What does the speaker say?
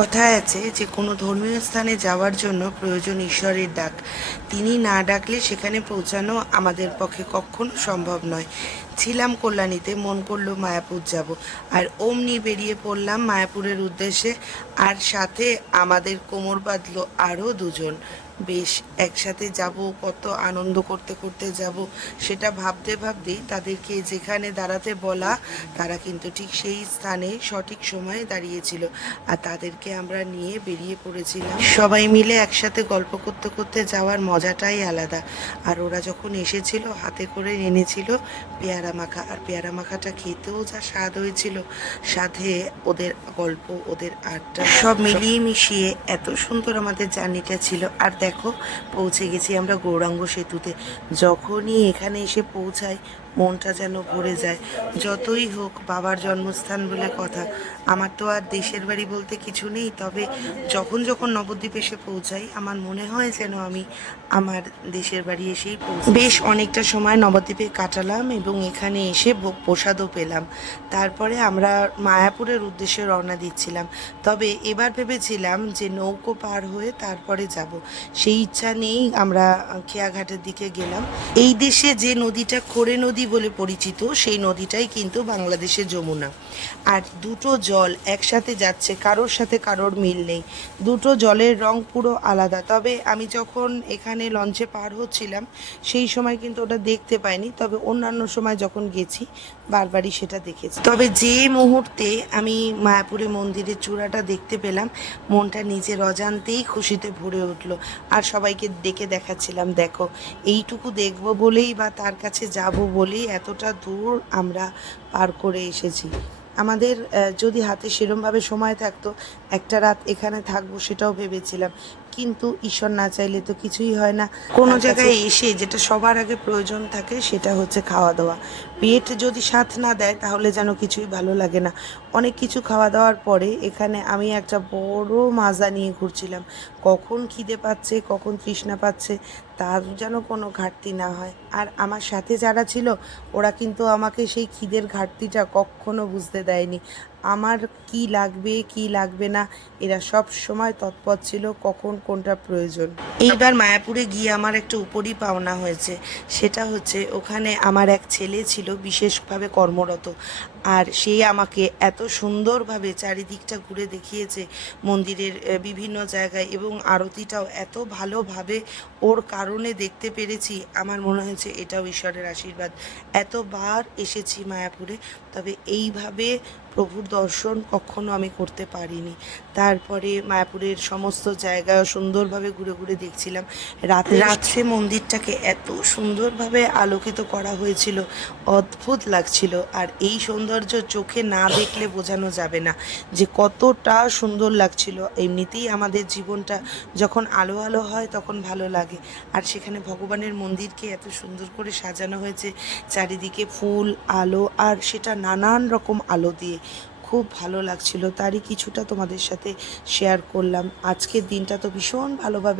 কথায় আছে যে, কোনো ধর্মীয় স্থানে যাওয়ার জন্য প্রয়োজন ঈশ্বরের ডাক। তিনি না ডাকলে সেখানে পৌঁছানো আমাদের পক্ষে কখনো সম্ভব নয়। ছিলাম কল্যাণীতে, মন করল মায়াপুর যাব। আর অমনি বেরিয়ে পড়লাম মায়াপুরের উদ্দেশ্যে। আর সাথে আমাদের কোমর বাঁধলো আরও দুজন। বেশ, একসাথে যাব, কত আনন্দ করতে করতে যাব, সেটা ভাবতে ভাবতেই তাদেরকে যেখানে দাঁড়াতে বলা, তারা কিন্তু ঠিক সেই স্থানে সঠিক সময়ে দাঁড়িয়েছিল। আর তাদেরকে আমরা নিয়ে বেরিয়ে পড়েছিলাম। সবাই মিলে একসাথে গল্প করতে করতে যাওয়ার মজাটাই আলাদা। আর ওরা যখন এসেছিল, হাতে করে এনেছিল পেয়ারা মাখা। আর পেয়ারা মাখাটা খেতেও যা স্বাদ হয়েছিল, সাথে ওদের গল্প, ওদের আড্ডা, সব মিলিয়ে মিশিয়ে এত সুন্দর আমাদের জার্নিটা ছিল। আর দেখো পৌঁছে গেছি আমরা গৌরাঙ্গ সেতুতে। যখনই এখানে এসে পৌঁছাই, মনটা যেন ভরে যায়। যতই হোক, বাবার জন্মস্থান বলে কথা। আমার তো আর দেশের বাড়ি বলতে কিছু নেই, তবে যখন যখন নবদ্বীপ এসে পৌঁছাই, আমার মনে হয় যেন আমি আমার দেশের বাড়ি এসেই পৌঁছাই। বেশ অনেকটা সময় নবদ্বীপে কাটালাম এবং এখানে এসে ভোগ প্রসাদও পেলাম। তারপরে আমরা মায়াপুরের উদ্দেশ্যে রওনা দিচ্ছিলাম। তবে এবার ভেবেছিলাম যে নৌকো পার হয়ে তারপরে যাব। সেই ইচ্ছা নিয়েই আমরা খেয়াঘাটের দিকে গেলাম। এই দেশে যে নদীটা খোরে নদী বলে পরিচিত, সেই নদীটাই কিন্তু বাংলাদেশের যমুনা। আর দুটো জল একসাথে যাচ্ছে, কারোর সাথে কারোর মিল নেই। দুটো জলের রং পুরো আলাদা। তবে আমি যখন এখানে লঞ্চে পার হচ্ছিলাম, সেই সময় কিন্তু ওটা দেখতে পাইনি। তবে অন্যান্য সময় যখন গেছি, বারবারই সেটা দেখেছি। তবে যে মুহূর্তে আমি মায়াপুরে মন্দিরের চূড়াটা দেখতে পেলাম, মনটা নিজের অজান্তেই খুশিতে ভরে উঠল। আর সবাইকে ডেকে দেখাচ্ছিলাম, দেখো, এইটুকু দেখব বলেই বা তার কাছে যাব বলেই এতটা দূর আমরা পার করে এসেছি। আমাদের যদি হাতে সেরমভাবে সময় থাকতো একটা রাত এখানে থাকব সেটাও ভেবেছিলাম। কিন্তু ঈশ্বর না চাইলে তো কিছুই হয় না। কোনো জায়গায় এসে যেটা সবার আগে প্রয়োজন থাকে সেটা হচ্ছে খাওয়া দাওয়া পেট যদি সাথ না দেয় তাহলে যেন কিছুই ভালো লাগে না। অনেক কিছু খাওয়া দাওয়ার পরে এখানে আমি একটা বড় মাজা নিয়ে ঘুরছিলাম। কখন খিদে পাচ্ছে কখন তৃষ্ণা পাচ্ছে তার যেন কোনো ঘাটতি না হয়। আর আমার সাথে যারা ছিল, ওরা কিন্তু আমাকে সেই খিদের ঘাটতিটা কখনো বুঝতে দেয়নি। আমার কি লাগবে কি লাগবে না, এরা সব সময় তৎপর ছিল, কখন কোনটা প্রয়োজন। এইবার মায়াপুরে গিয়ে আমার একটা উপরই পাওনা হয়েছে। সেটা হচ্ছে, ওখানে আমার এক ছেলে ছিল, বিশেষভাবে কর্মরত। আর সে আমাকে এত সুন্দরভাবে চারিদিকটা ঘুরে দেখিয়েছে, মন্দিরের বিভিন্ন জায়গায় এবং আরতিটাও এত ভালোভাবে ওর কারণে দেখতে পেরেছি আমার মনে হয়েছে এটাও ঈশ্বরের আশীর্বাদ। এতবার এসেছি মায়াপুরে তবে এইভাবে প্রভুর দর্শন কখনো আমি করতে পারিনি। তারপরে মায়াপুরের সমস্ত জায়গা সুন্দরভাবে ঘুরে ঘুরে দেখছিলাম। রাতে রাত্রে মন্দিরটাকে এত সুন্দরভাবে আলোকিত করা হয়েছিল অদ্ভুত লাগছিল। আর এই সৌন্দর্য চোখে না দেখলে বোঝানো যাবে না যে কতটা সুন্দর লাগছিল। এমনিতেই আমাদের জীবনটা যখন আলো আলো হয় তখন ভালো লাগে। আর সেখানে ভগবানের মন্দিরকে এত সুন্দর করে সাজানো হয়েছে, চারিদিকে ফুল, আলো আর সেটা নানান রকম আলো দিয়ে। খুব ভালো লাগছিল। তারই কিছুটা তোমাদের সাথে শেয়ার করলাম। আজকের দিনটা তো ভীষণ ভালোভাবে